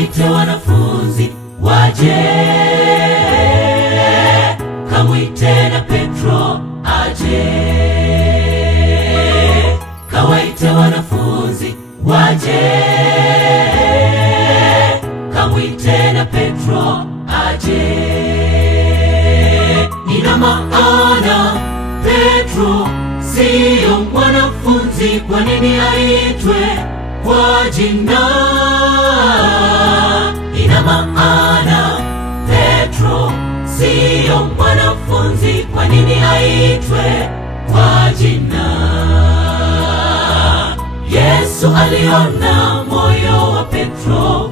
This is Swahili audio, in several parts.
kawaite wanafunzi waje, kamwite na Petro aje. Kawaite wanafunzi waje, kamwite na Petro aje. Ina maana Petro siyo mwanafunzi, kwa nini aitwe kwa jina? Ina maana Petro siyo mwanafunzi, kwa nini aitwe kwa jina? Yesu aliona moyo wa Petro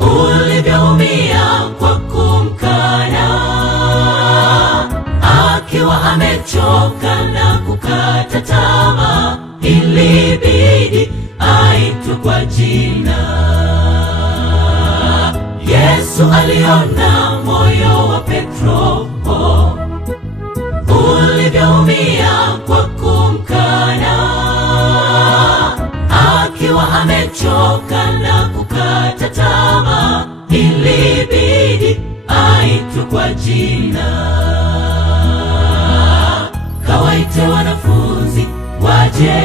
ulivyoumia kwa kumkana, akiwa amechoka na kukata tamaa, ilibidi aitwe kwa jina. Yesu aliona moyo wa Petro ulivyoumia kwa kumkana, akiwa amechoka na kukata tamaa, ilibidi aitwe kwa jina. Kawaite wanafunzi waje,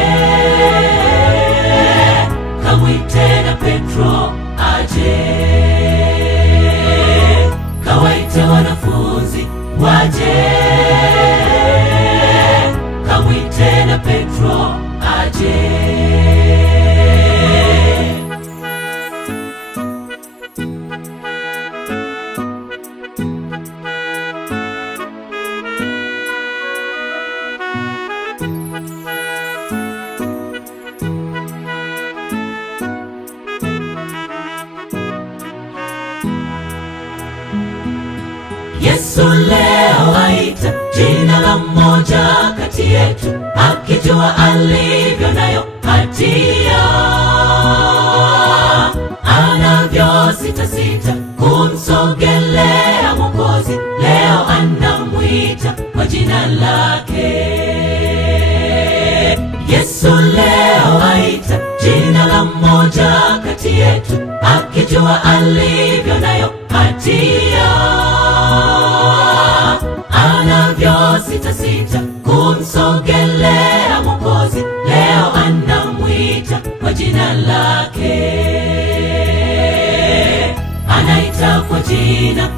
kamwite na Petro aje. Kawaite wanafunzi waje, kamwite na Petro aje. Yesu leo aita jina la mmoja kati yetu, akijua alivyo nayo hatia, anavyosita kumsogelea Mwokozi. Leo anamwita kwa jina lake. Yesu leo aita jina la mmoja kati yetu, akijua alivyo nayo hatia, anavyosita kumsogelea Mwokozi. Leo anamwita kwa jina lake, anaita kwa jina